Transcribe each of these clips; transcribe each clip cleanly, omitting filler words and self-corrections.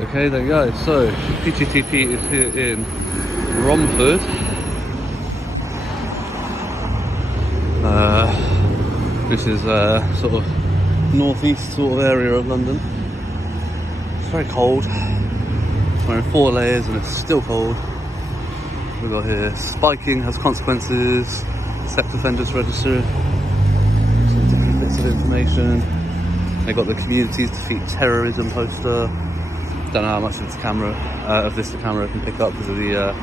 Okay, there you go. So, PTTP is here in Romford. This is sort of northeast sort of area of London. It's very cold. It's wearing 4 layers and it's still cold. We've got here spiking has consequences, sex offenders register, some different bits of information. They got the communities defeat terrorism poster. Don't know how much of this camera the camera can pick up because of the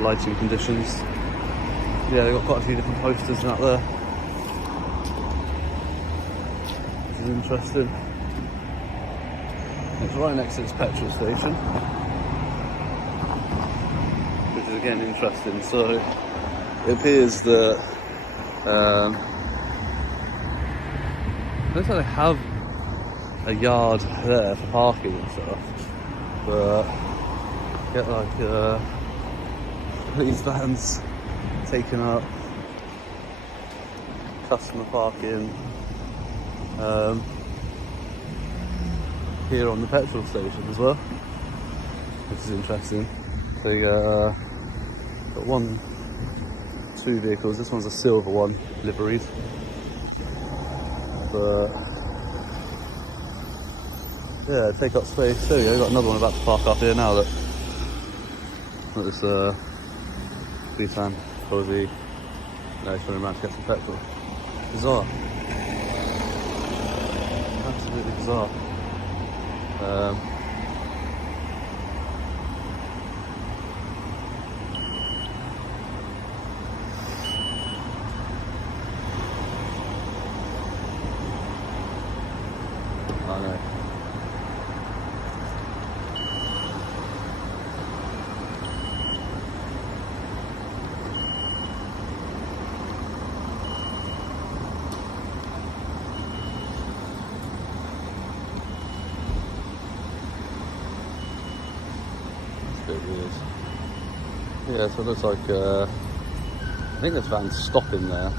lighting conditions. Yeah, they've got quite a few different posters out there. This is interesting. It's right next to this petrol station, which is again interesting. So it appears that looks like they have a yard there for parking and stuff, but get like police vans taking up, customer parking here on the petrol station as well, which is interesting. So you got 2 vehicles. This one's a silver one, liveried, but yeah, take up space. So yeah, got another one about to park up here now. Look at this police van. Probably he's running around to get some petrol. Bizarre. Absolutely bizarre. I know. Bit weird. Yeah, so it looks like I think this van's stopping there.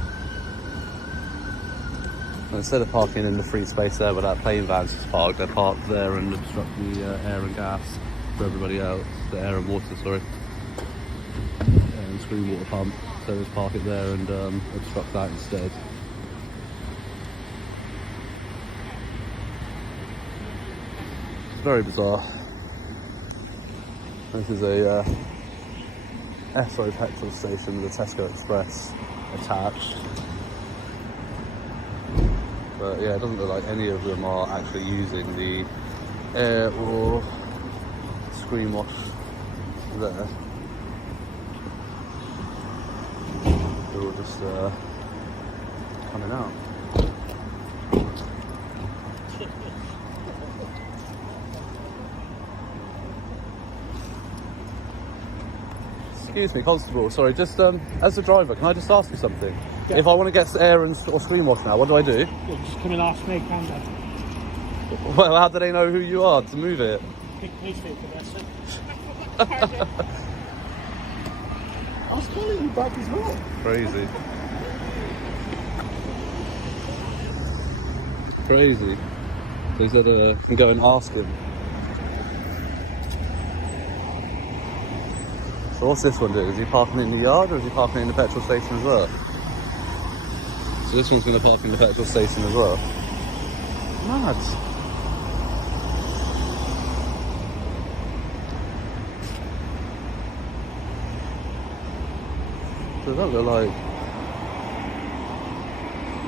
And instead of parking in the free space there where that plain van's just parked, they're parked there and obstruct the air and gas for everybody else. The air and water, sorry. Air and screen water pump. So just park it there and obstruct that instead. It's very bizarre. This is a Esso petrol station with a Tesco Express attached. But yeah, it doesn't look like any of them are actually using the air or screen wash there. They're all just coming out. Excuse me, Constable, sorry, just as a driver, can I just ask you something? Yeah. If I want to get air and or screen wash now, what do I do? Well, just come and ask me, can you? Well, how do they know who you are to move it? Big police vehicle there, sir. I was calling you back as well. Crazy. Crazy. So he said I can go and ask him. So what's this one doing? Is he parking in the yard or is he parking in the petrol station as well? So this one's going to park in the petrol station as well. Mad. So that look like...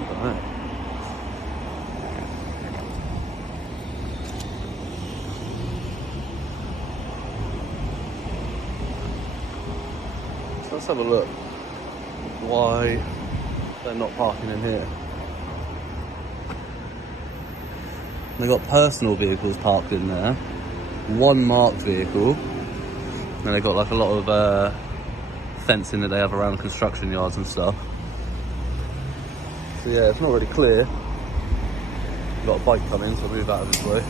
I don't know. So let's have a look. Why they're not parking in here? They've got personal vehicles parked in there. 1 marked vehicle. And they've got like a lot of fencing that they have around construction yards and stuff. So yeah, it's not really clear. We've got a bike coming, so I'll move out of his way.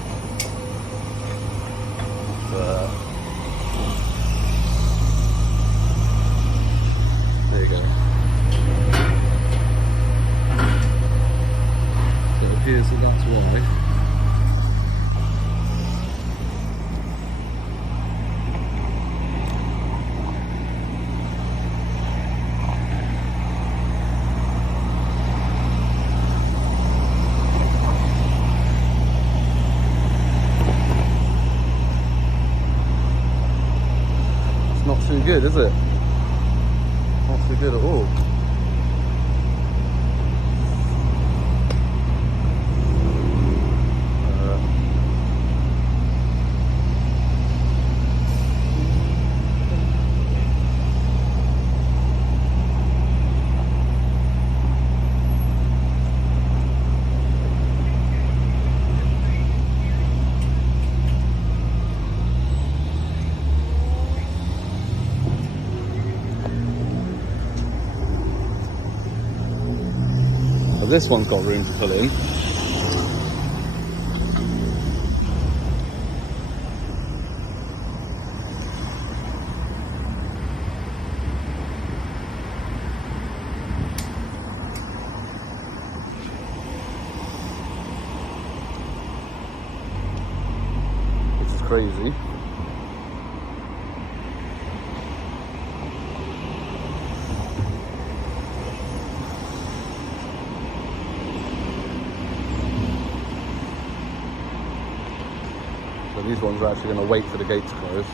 There you go. So it appears that that's why too good, is it? Not too good at all. This one's got room to pull in. Which is crazy. So these ones are actually going to wait for the gate to close.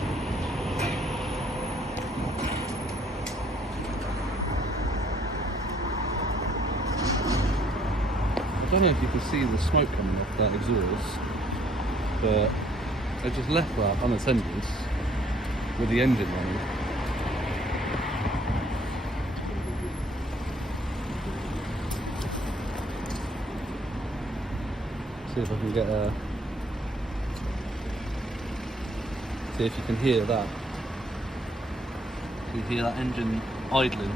I don't know if you can see the smoke coming off that exhaust, but they just left that unattended with the engine running. See if I can get a... See if you can hear that. You can hear that engine idling.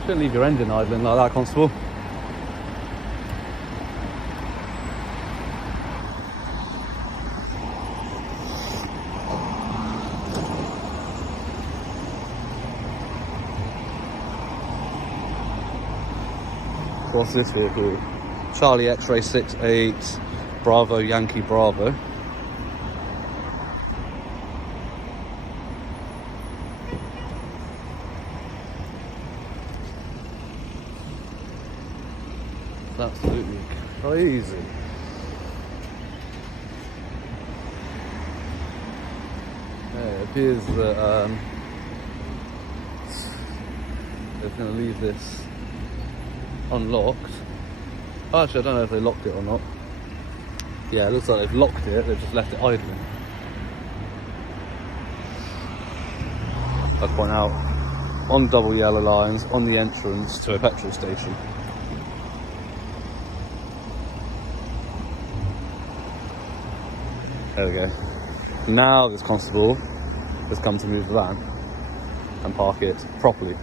Shouldn't leave your engine idling like that, Constable. What's this vehicle? Charlie X-Ray 68 Bravo Yankee Bravo. It's absolutely crazy. Yeah, it appears that they're going to leave this unlocked. Actually, I don't know if they locked it or not. Yeah, it looks like they've locked it, they've just left it idling. I'd point out, on double yellow lines, on the entrance to a petrol station. There we go. Now this constable has come to move the van and park it properly.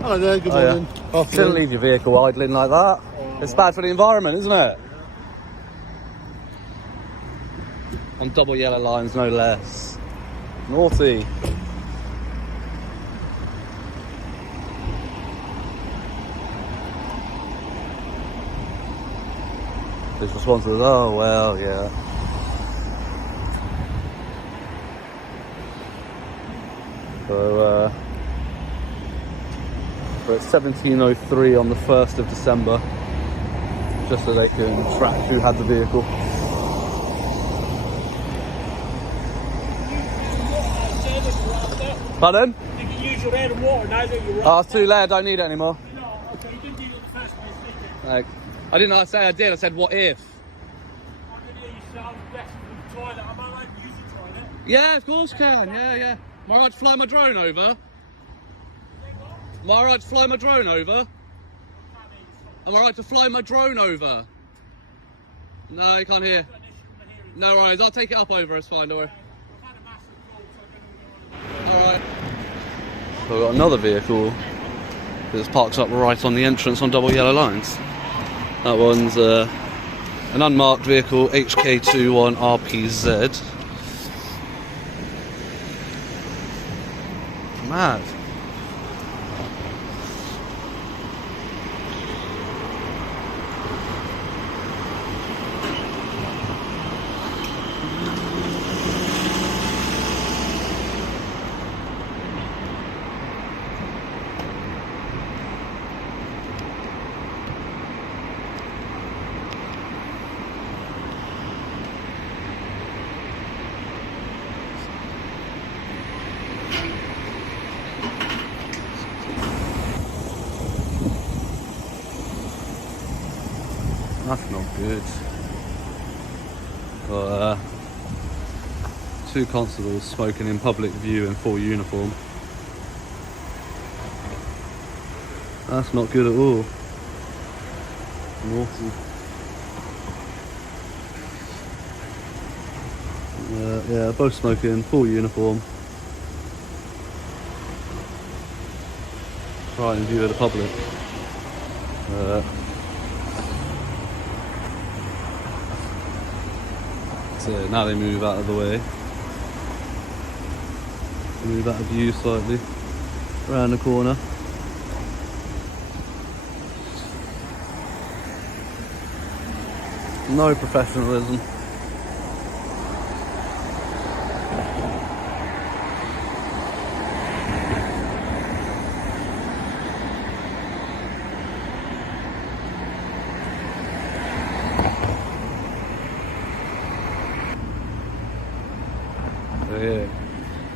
Hello there, good morning. Yeah. Shouldn't leave your vehicle idling like that. It's bad for the environment, isn't it? On double yellow lines, no less. Naughty. His response was, oh well, yeah. So, but it's 17:03 on the 1st of December, just so they can track who had the vehicle. Pardon? You can use your air and water now that you're Oh, it's too late, I don't need it anymore. No, okay, you didn't do it in the first place, did you? Like, I didn't say I did, I said what if? I can hear you sound better from the toilet. Am I allowed to use the toilet? Yeah, of course can, yeah. Am I right to fly my drone over? Am I right to fly my drone over? Am I right to fly my drone over? No, you can't hear. No worries, I'll take it up over, it's fine, don't worry. Alright. So we've got another vehicle that's parked up right on the entrance on double yellow lines. That one's an unmarked vehicle, HK21RPZ. Mad. That's not good. Got 2 constables smoking in public view in full uniform. That's not good at all. Naughty. Yeah, both smoking, full uniform. Right in view of the public. So now they move out of the way. Move out of view slightly. Around the corner. No professionalism. Yeah.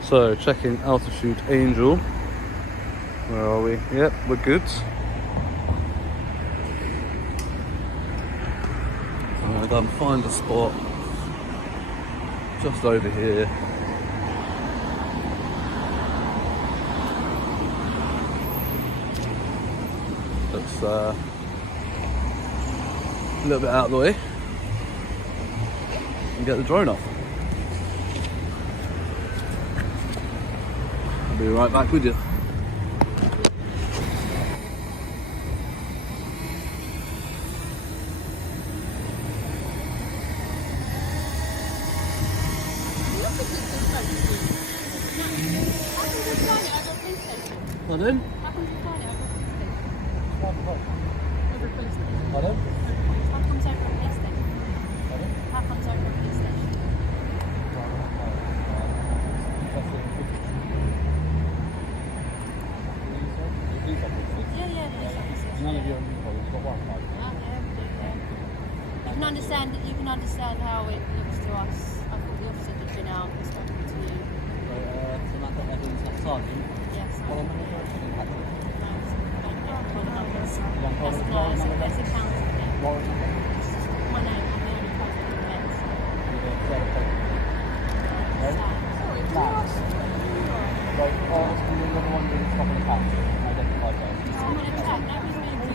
So checking altitude Angel. Where are we? Yep, we're good. I'm gonna go and find a spot just over here. That's a little bit out of the way and get the drone off. I'll be right back with you. Pardon? How come you find it over a police station? Pardon? How comes over a police station? Pardon? How comes over a police station? Yeah, police officers. None of you are you've got one, right? Yeah, we do, yeah. You can understand how it looks to us. I thought the officer had been out and spoken to you. Yes, I Well, know. I'm not sure No, it's accounts. My name, I'm the only person who met. Someone attacked. Nobody's being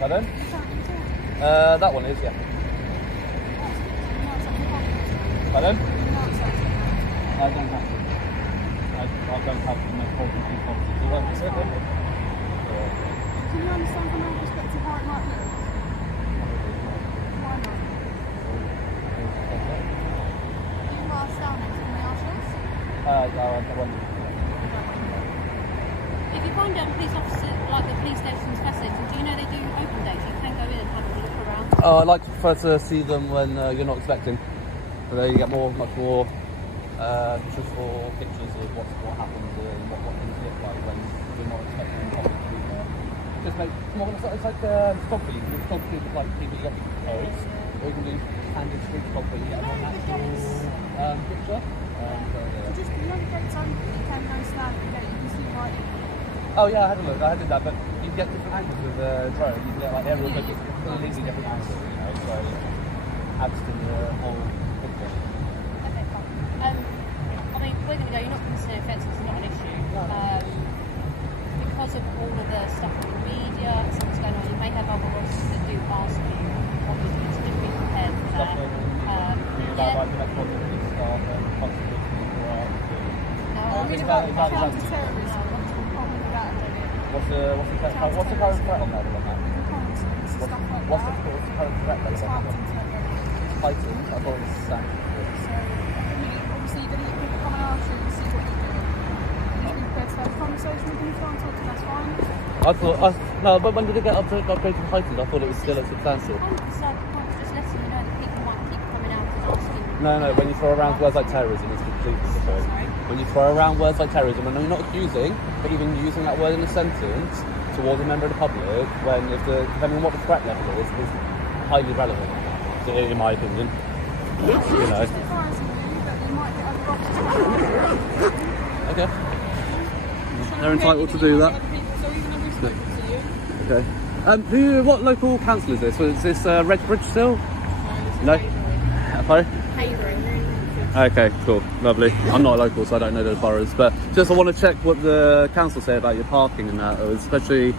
Pardon? That one is, yeah. Pardon? I don't have to. I don't have to make problems with property. Do you understand? Do you understand from my perspective how it might look? Why not? You are standing in the arches. If you find police officer, like the police station's gas station, do you know they do open days? You can go in and have a look around. I like to prefer to see them when you're not expecting. So there you get much more truthful pictures of what happens and what things look like when you're not expecting the public to be there. Just make it's like photography. You can do photography with like people you get photos, or you can do candid street photography. You get a more natural picture. So just the only gates open, you can go stand and you can see right in. Oh yeah, I had a look. I did that, but you can get different angles with the drone. You can get like aerial pictures, completely different angles. You know, so it adds to the whole picture. Okay, fine. I mean, we're going to go. You're not considering offences. It's not an issue. Because of all of the stuff in the media, something's going on. You may have other officers that do ask you what you're doing, so just be prepared for that. I mean, about counter-terrorism, what's the problem with that? What's the current threat on that? What's the current threat? It's Heightened. I thought it was So, I mean, obviously, you're going to get people come and ask you and see what you're doing. You need to be prepared to have a conversation with them if you want to talk to them, that's fine. No, but when did it get upgraded to heightened? I thought it was still at substantial. 100% No, when you throw around words like terrorism, it's completely different. When you throw around words like terrorism, and I'm not accusing, but even using that word in a sentence towards a member of the public, depending on what the threat level is highly relevant, in my opinion. You know. Okay. They're entitled to do that. Okay. What local council is this? Is this Redbridge still? No? Sorry? Okay, cool, lovely. I'm not a local, so I don't know the boroughs, but just I want to check what the council say about your parking and that, especially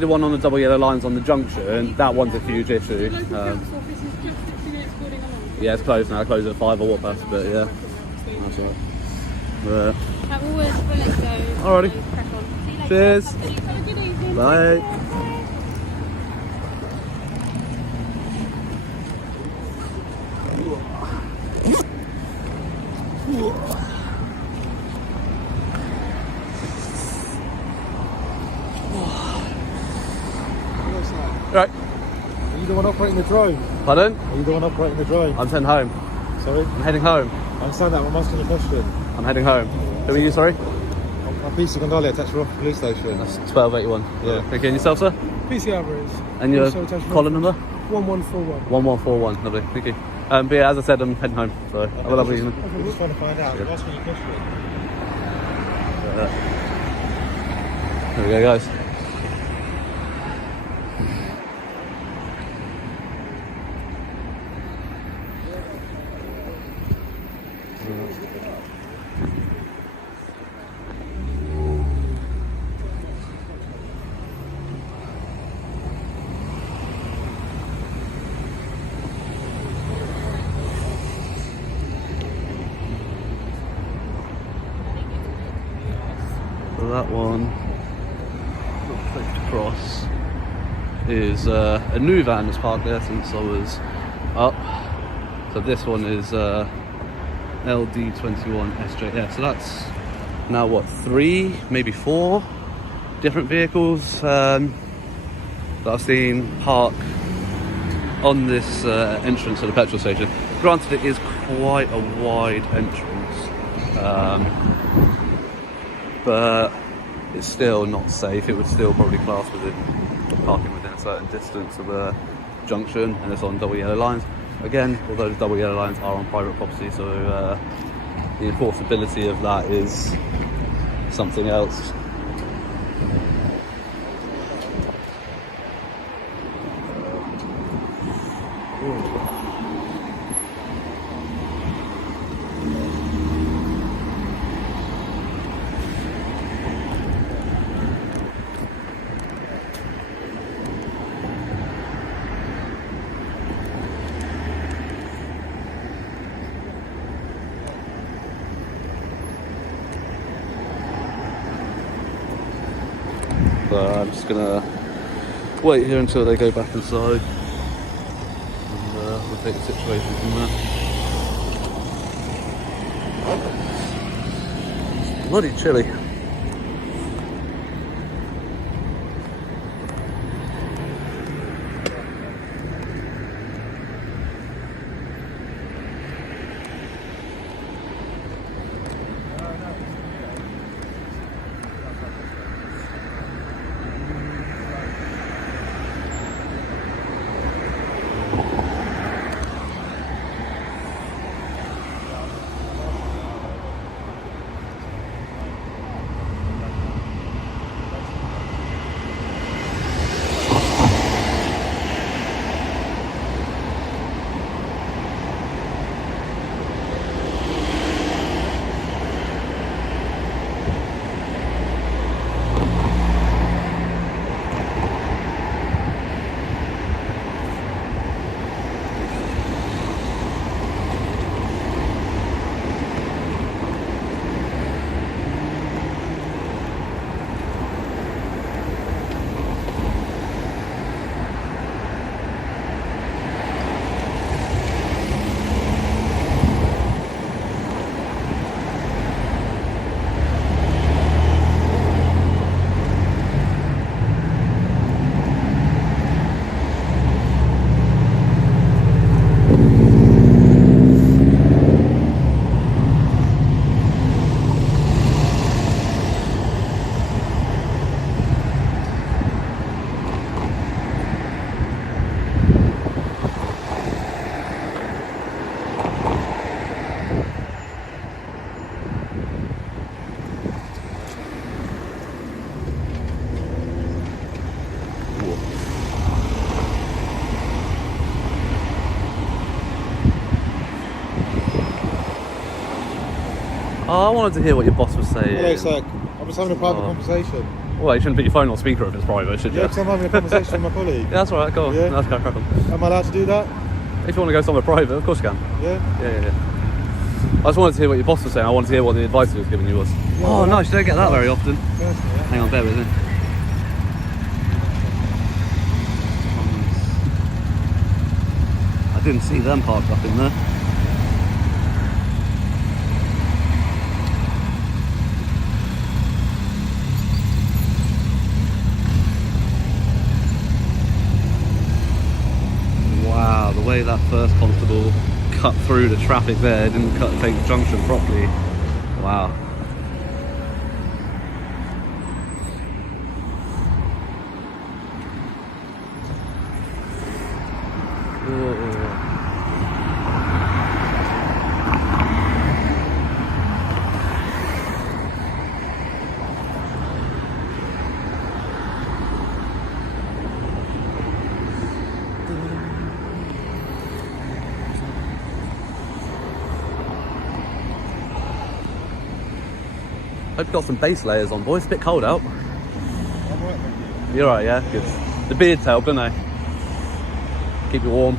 the one on the double yellow lines on the junction. That one's a huge issue. Yeah, it's closed now. Closed at 5 or what past, but yeah, that's all right. But alrighty. Cheers. Bye. Right. Are you the one operating the drone? Pardon? Are you the one operating the drone? I'm heading home. Sorry? I'm heading home. I understand that, I'm asking a question. I'm heading home. Who are you, sorry? I'm PC Gondali, attached to Romford Police Station. That's 1281. Yeah. Okay, and yourself, sir? PC Alvarez. And your Also attached to collar number? 1141. 1141. Lovely, thank you. But yeah, as I said, I'm heading home. So have a lovely evening. I'm just trying to find out. I'm asking you a question. There we go, guys. So that one, across, is a new van that's parked there since I was up. So this one is LD21SJ. So that's now what, 3, maybe 4 different vehicles that I've seen park on this entrance to the petrol station. Granted, it is quite a wide entrance. But it's still not safe. It would still probably class within parking within a certain distance of a junction, and it's on double yellow lines. Again, although the double yellow lines are on private property, so the enforceability of that is something else. So I'm just gonna wait here until they go back inside, and we'll take the situation from there. It's bloody chilly. Oh, I wanted to hear what your boss was saying. Hello, sir. I'm just having a private conversation. Well, you shouldn't put your phone on speaker if it's private, should you? Yeah, because I'm having a conversation with my colleague. Yeah, that's alright, go on. Yeah. That's crack on. Am I allowed to do that? If you want to go somewhere private, of course you can. Yeah? Yeah. I just wanted to hear what your boss was saying. I wanted to hear what the advice he was giving you was. Oh, nice. You don't get that very often. Yeah. Hang on, bear with me. I didn't see them parked up in there. Wow, the way that first constable cut through the traffic there, didn't take the junction properly. Wow. Hope you got some base layers on, boys. It's a bit cold out. I'm right, thank you. You're right, yeah? Good. The beards help, don't they? Keep you warm.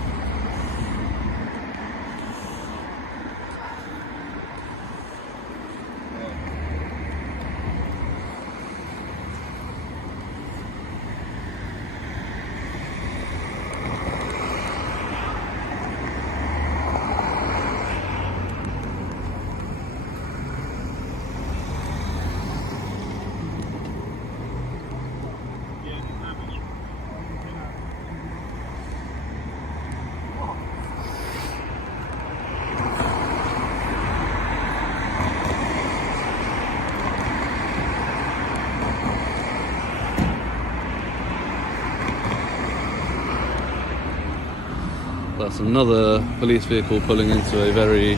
That's another police vehicle pulling into a very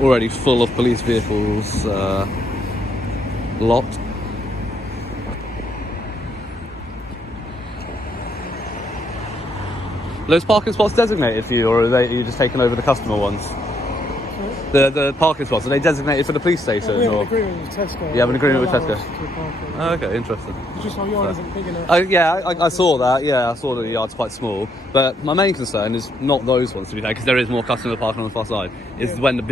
already full of police vehicles lot. Are those parking spots designated for you, or are you just taking over the customer ones? The parking spots, are they designated for the police station? We have or? an agreement with Tesco. You have an agreement with They allow Tesco? us to park on Oh, okay, interesting. It's just our yard isn't big enough. Oh yeah, I saw that. Yeah, I saw that the yard's quite small. But my main concern is not those ones, to be fair, because there is more customer parking on the far side. Is when the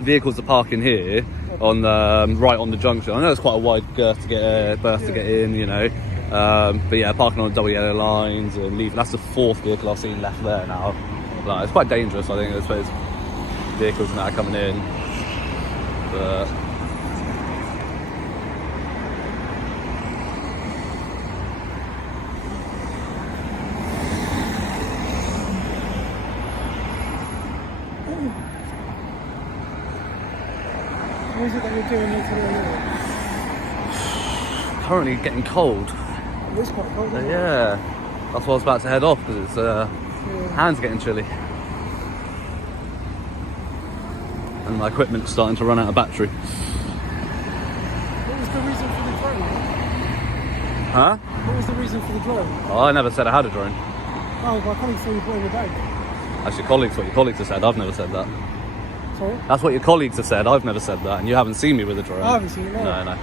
vehicles are parking here on right on the junction. I know it's quite a wide berth to get in, you know. But yeah, parking on double yellow lines and leaving. That's the fourth vehicle I've seen left there now. Like, it's quite dangerous, I think. I suppose vehicles now are coming in. But What is it that you're doing here today? currently getting cold. It's quite cold, isn't it? Yeah, that's why I was about to head off, because it's hands getting chilly. And my equipment's starting to run out of battery. What was the reason for the drone? Huh? What was the reason for the drone? Oh, I never said I had a drone. Oh, my colleague saw you put in the bag. That's your colleagues, what your colleagues have said. I've never said that. Sorry? That's what your colleagues have said. I've never said that. And you haven't seen me with a drone. I haven't seen it, no. No.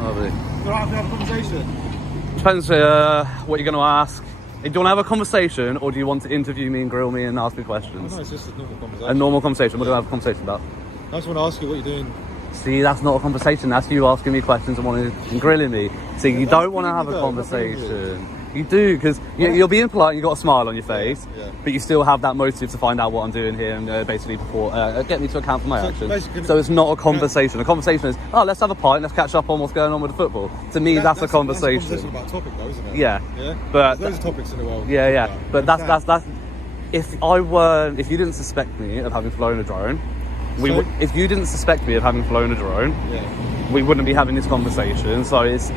Lovely. We're out to have a conversation. Depends what you're going to ask. Do you want to have a conversation, or do you want to interview me and grill me and ask me questions? No, it's just a normal conversation. A normal conversation. What do I have a conversation about? I just want to ask you what you're doing. See, that's not a conversation. That's you asking me questions and wanting and grilling me. See, you don't want to have a conversation. You do, because you're being polite and you've got a smile on your face, Yeah. but you still have that motive to find out what I'm doing here and basically get me to account for my actions. So it's not a conversation. A conversation is, oh, let's have a pint, let's catch up on what's going on with the football. To me, that's a conversation. That's a conversation about a topic, though, isn't it? Yeah. Yeah. But There's loads of topics in the world. Yeah. But that's. If you didn't suspect me of having flown a drone, if you didn't suspect me of having flown a drone, Yeah. we wouldn't be having this conversation. So it's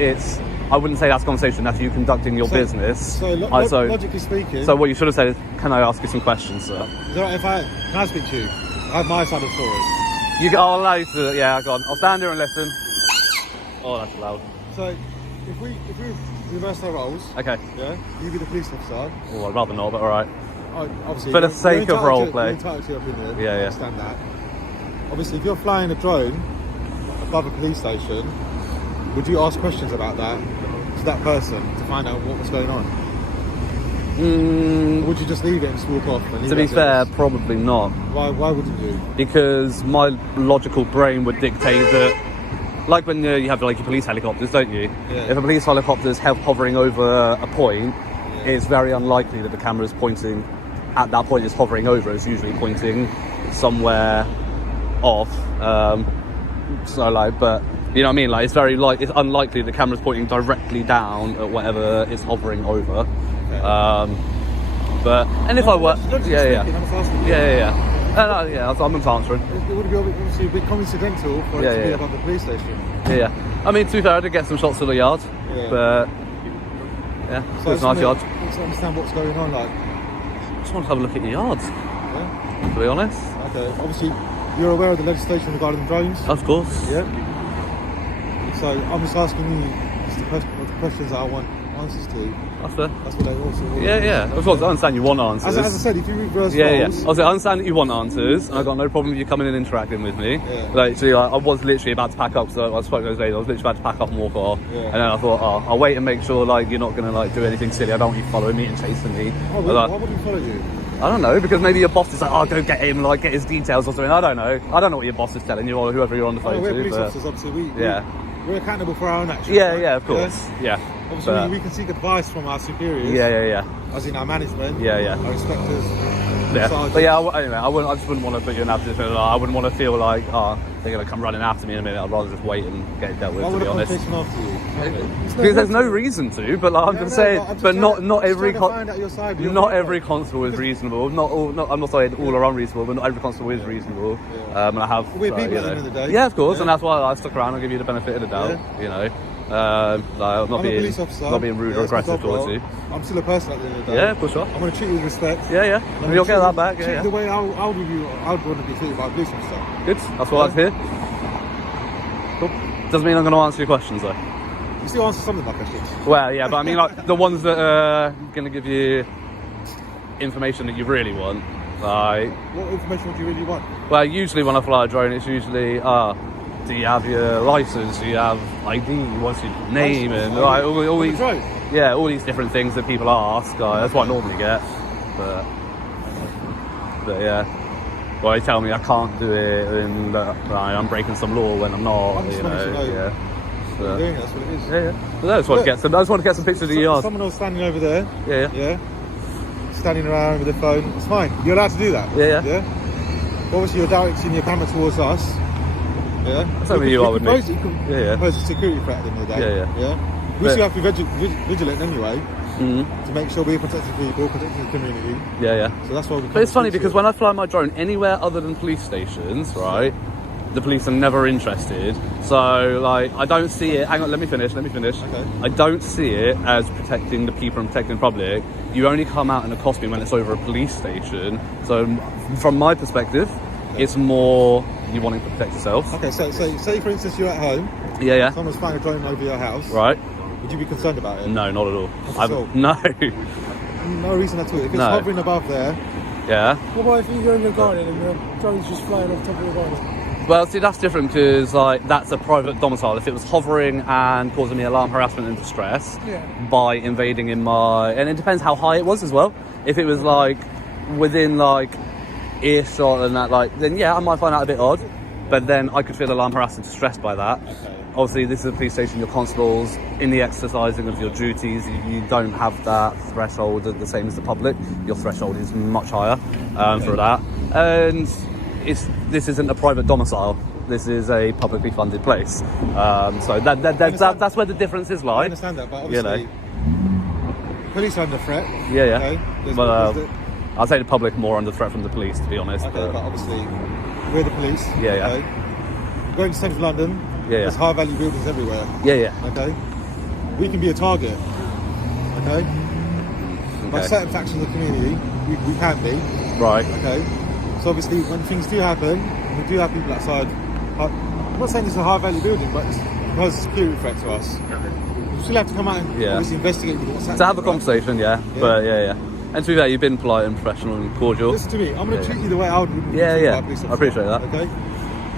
I wouldn't say that's a conversation. That's you conducting your business. So, logically speaking. So what you should have said is, "Can I ask you some questions, sir?" Is it right can I speak to you? I have my side of the story. I'll allow you to. Yeah, go on. I'll stand here and listen. Oh, that's loud. So, if we reverse our roles, Okay. yeah, you be the police officer. Oh, I'd rather not, but all right. Obviously, For the you're sake of entitled role to- play. You're entitled to your opinion. Yeah, I yeah. understand that. Obviously, if you're flying a drone above a police station, would you ask questions about that to that person to find out what was going on? Or would you just leave it and just walk off? And leave To it be as fair, is? probably not. Why wouldn't you? Because my logical brain would dictate that, like when you have like your police helicopters, don't you? Yeah. If a police helicopter is hovering over a point, it's very unlikely that the camera is pointing at that point it's hovering over. It's usually pointing somewhere off. So like, but you know what I mean? Like, it's unlikely the camera's pointing directly down at whatever it's hovering over. Okay. But and if I were, yeah. I'm just asking you. Yeah, I'm not answering. It would be obviously a bit coincidental for it to be above the police station. Yeah. I mean, to be fair, I did get some shots of the yard, Yeah. but yeah, So it's a nice yard. I just understand what's going on. Like, I just want to have a look at your yards, yeah. to be honest. Okay. Obviously, you're aware of the legislation regarding drones. Of course. Yeah. So I'm just asking you just the questions that I want answers to. That's fair. That's what they also. Yeah. Of course, I understand you want answers. As I said, if you reverse Yeah. roles, I understand that you want answers, and I got no problem with you coming and interacting with me. Yeah. Like, so, I was literally about to pack up, so I spoke those days. I was literally about to pack up and walk off, Yeah. and then I thought, I'll wait and make sure like you're not gonna like do anything silly. I don't want you following me and chasing me. oh, Like, why would we follow you? I don't know, because maybe your boss is like, go get him, like get his details or something. I don't know what your boss is telling you or whoever you're on the phone We're to. police but- officers, obviously. Yeah. We're accountable for our own actions. Yeah, right? of course. Yeah. Obviously, But- we can seek advice from our superiors. Yeah. As in our management. Yeah. Our inspectors. Yeah. sergeants. But yeah, anyway, I just wouldn't want to put you in that position. I wouldn't want to feel like, they're going to come running after me in a minute. I'd rather just wait and get it dealt with, Why to would be I come honest. chasing after you? Because there's no reason to, but like I'm just saying, but not every find out your side. not every constable is reasonable. I'm not saying all are unreasonable, but not every constable is reasonable. And I have. We're people at the end of the day. Yeah, of course, Yeah. and that's why I stuck around and give you the benefit of the doubt. Yeah. You know, like, I'm a police officer. not being rude or it's my aggressive job role. towards you. I'm still a person at the end of the day. Yeah, for sure. I'm going to treat you with respect. Yeah. And You'll get that back. treat Yeah. the way I would want to be treated by a police officer. Good. That's what I hear. Cool. Doesn't mean I'm going to answer your questions though. You still answer some of my questions. Well, yeah, but I mean, like the ones that are going to give you information that you really want. Like, What information would you really want? well, usually when I fly a drone, it's usually, do you have your license? Do you have ID? What's your name? And like, all these, Drone. yeah, all these different things that people ask. That's what I normally get. But yeah. Well, they tell me I can't do it, and I'm breaking some law when I'm not. I'm just You wanting to know, know. yeah. What So, you're doing, that's what it is. yeah. But I just want to get some. I just want to get some pictures of the yard. Someone else standing over there. Yeah. Yeah. Standing around with their phone. It's fine. You're allowed to do that. Yeah. Yeah. Obviously, you're directing your camera towards us. Yeah. That's how you are with me. You can Yeah. pose a security threat at the end of the day. Yeah. We But- still have to be vigilant anyway Mm-hmm. to make sure we're protecting people, protecting the community. Yeah. So that's why we. But it's funny because when I fly my drone anywhere other than police stations, right, the police are never interested. So, like, I don't see it. Hang on, let me finish. Okay. I don't see it as protecting the people and protecting the public. You only come out and accost me when it's over a police station. So, from my perspective, it's more you wanting to protect yourself. Okay, so say for instance you're at home, Yeah. someone's flying a drone over your house. Right? Would you be concerned about it? No, not at all. Not at all? No. No reason at all. If it's No. hovering above there, Yeah. What about if you're in your garden and the drone's just flying off top of your garden? Well, see, that's different because, like, that's a private domicile. If it was hovering and causing me alarm, harassment and distress Yeah. by invading in my... And it depends how high it was as well. If it was, like, within, like, earshot and that, like, then, yeah, I might find that a bit odd. But then I could feel alarm, harassment, distressed by that. okay. Obviously, this is a police station. Your constables, in the exercising of your duties, you don't have that threshold the same as the public. Your threshold is much higher for that. And this isn't a private domicile. This is a publicly funded place. So that's where the differences I lie. understand that, but obviously, You police are under threat. Yeah. Okay? But I'd say the public more under threat from the police, to be honest. Okay, but obviously, we're the police. Yeah. Okay? Going to central London, Yeah. there's high value buildings everywhere. Yeah. Okay? we can be a target. Okay? By Okay. certain factions of the community, we can be. Right. Okay? So obviously, when things do happen, we do have people outside. I'm not saying it's a high-value building, but it's a security threat to us. We still have to come out and Yeah. obviously investigate what's happening. To have a right? conversation, yeah. But yeah. And to be fair, you've been polite and professional and cordial. Listen to me. I'm going to treat you the way I would. Yeah, treat yeah. a police officer, I appreciate that. Okay?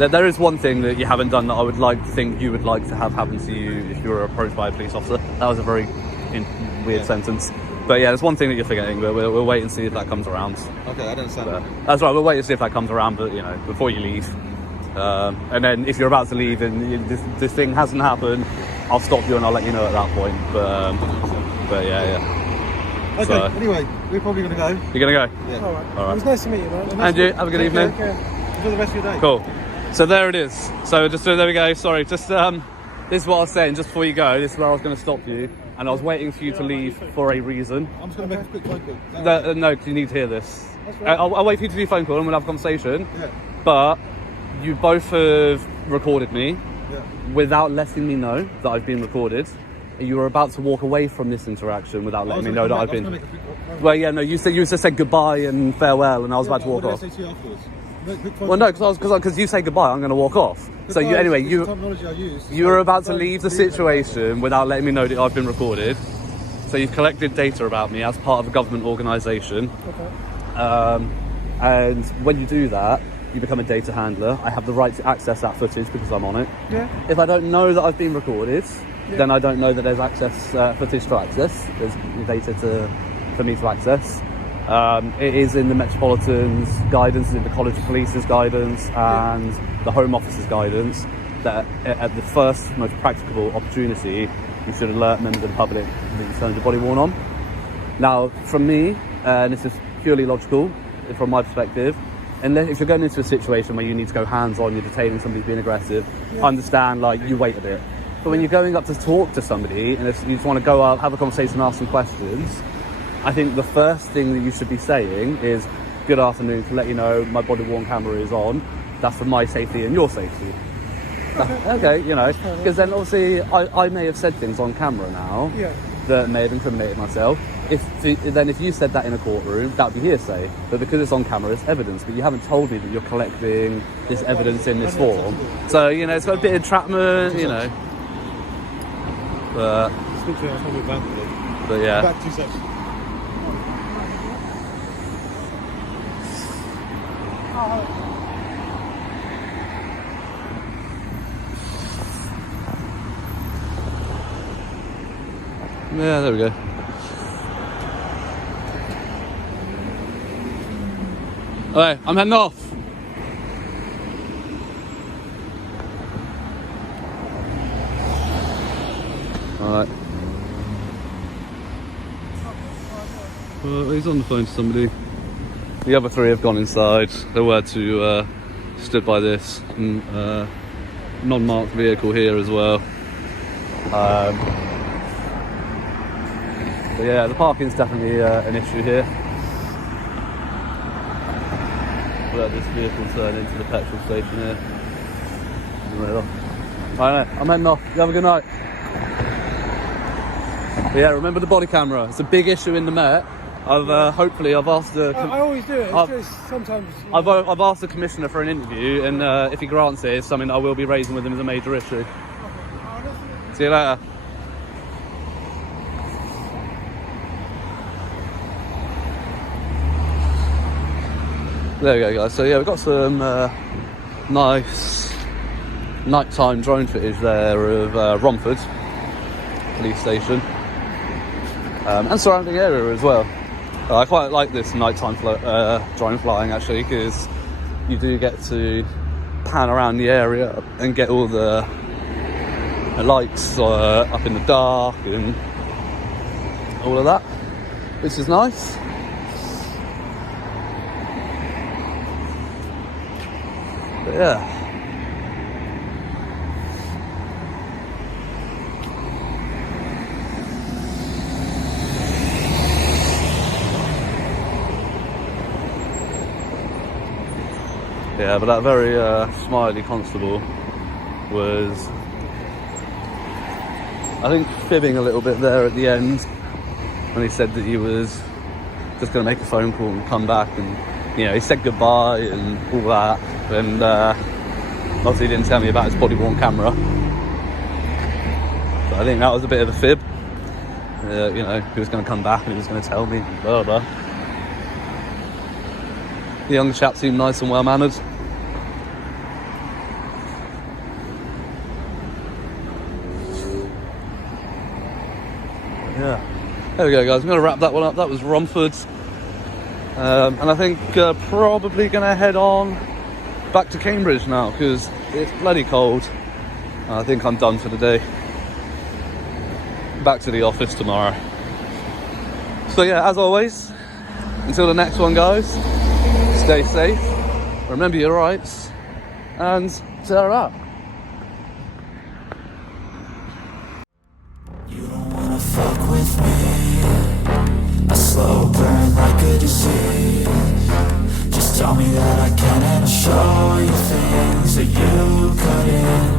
There is one thing that you haven't done that I would like to think you would like to have happen to you if you were approached by a police officer. That was a very weird sentence. But yeah, there's one thing that you're forgetting, but we'll wait and see if that comes around. Okay, I don't understand. But that's right, we'll wait and see if that comes around, but you know, before you leave. And then if you're about to leave and this thing hasn't happened, I'll stop you and I'll let you know at that point. But yeah. Okay, So- anyway, we're probably going to go. You're going to go? Yeah. All right. All right. It was nice to meet you, man. And you, have a good Take evening. care. Enjoy the rest of your day. Cool. So there it is. So there we go. Sorry, just this is what I was saying just before you go. This is where I was going to stop you, and I was waiting for you to leave for a reason. I'm just going to make a quick phone call. No, 'cause you need to hear this. I'll wait for you to do a phone call and we'll have a conversation. Yeah. But you both have recorded me Yeah. without letting me know that I've been recorded. You were about to walk away from this interaction without letting me know that I've been. Well, yeah, no, you just said goodbye and farewell, and I was about to walk off. What did I say to you afterwards? Make a quick phone Well, no, call. because you say goodbye, I'm going to walk off. So Goodbye anyway, is the terminology I use. you were about to Don't leave the leave it. situation without letting me know that I've been recorded. So you've collected data about me as part of a government organisation. Okay. And when you do that, you become a data handler. I have the right to access that footage because I'm on it. Yeah. If I don't know that I've been recorded, then I don't know that there's footage to access. There's data for me to access. It is in the Metropolitan's guidance, in the College of Police's guidance, and the Home Office's guidance that at the first most practicable opportunity, you should alert members of the public that you turn your body worn on. Now, from me, and this is purely logical from my perspective, unless if you're going into a situation where you need to go hands-on, you're detaining somebody who's being aggressive, I understand, like, you wait a bit. But when you're going up to talk to somebody and if you just want to go up, have a conversation, ask some questions, I think the first thing that you should be saying is, good afternoon, to let you know my body-worn camera is on. That's for my safety and your safety. Okay, you know, because then obviously I may have said things on camera now Yeah. that may have incriminated myself. If you said that in a courtroom, that would be hearsay. But because it's on camera, it's evidence. But you haven't told me that you're collecting this evidence in this form. So, you know, it's got a bit of entrapment, you know. But Speak to you, I'll tell you about it. yeah. Back 2 seconds. Yeah, there we go. Alright, I'm heading off. Alright. Well, he's on the phone to somebody. The other three have gone inside. They were to stood by this non-marked vehicle here as well. But yeah, the parking's definitely an issue here. Let this vehicle turn into the petrol station here. I know, I'm heading off. You have a good night. But yeah, remember the body camera. It's a big issue in the Met. Hopefully I've asked the. I always do it. It's I've- just sometimes. I've asked the commissioner for an interview, and if he grants it, it's something I will be raising with him as a major issue. See you later. There we go, guys. So yeah, we've got some nice nighttime drone footage there of Romford Police Station and surrounding area as well. I quite like this nighttime drone flying actually, because you do get to pan around the area and get all the lights up in the dark and all of that, which is nice. But yeah. Yeah, but that very smiley constable was I think, fibbing a little bit there at the end when he said that he was just going to make a phone call and come back, and, you know, he said goodbye and all that, and obviously he didn't tell me about his body-worn camera. But I think that was a bit of a fib. You know, he was going to come back and he was going to tell me, blah, blah. The young chap seemed nice and well-mannered. Yeah. There we go, guys. I'm going to wrap that one up. That was Romford. And I think probably going to head on back to Cambridge now, because it's bloody cold. I think I'm done for the day. Back to the office tomorrow. So yeah, as always, until the next one, guys, stay safe, remember your rights, and ta-ra. You don't wanna fuck with me. A slow burn like a disease. Just tell me that I can and I'll show you things that you couldn't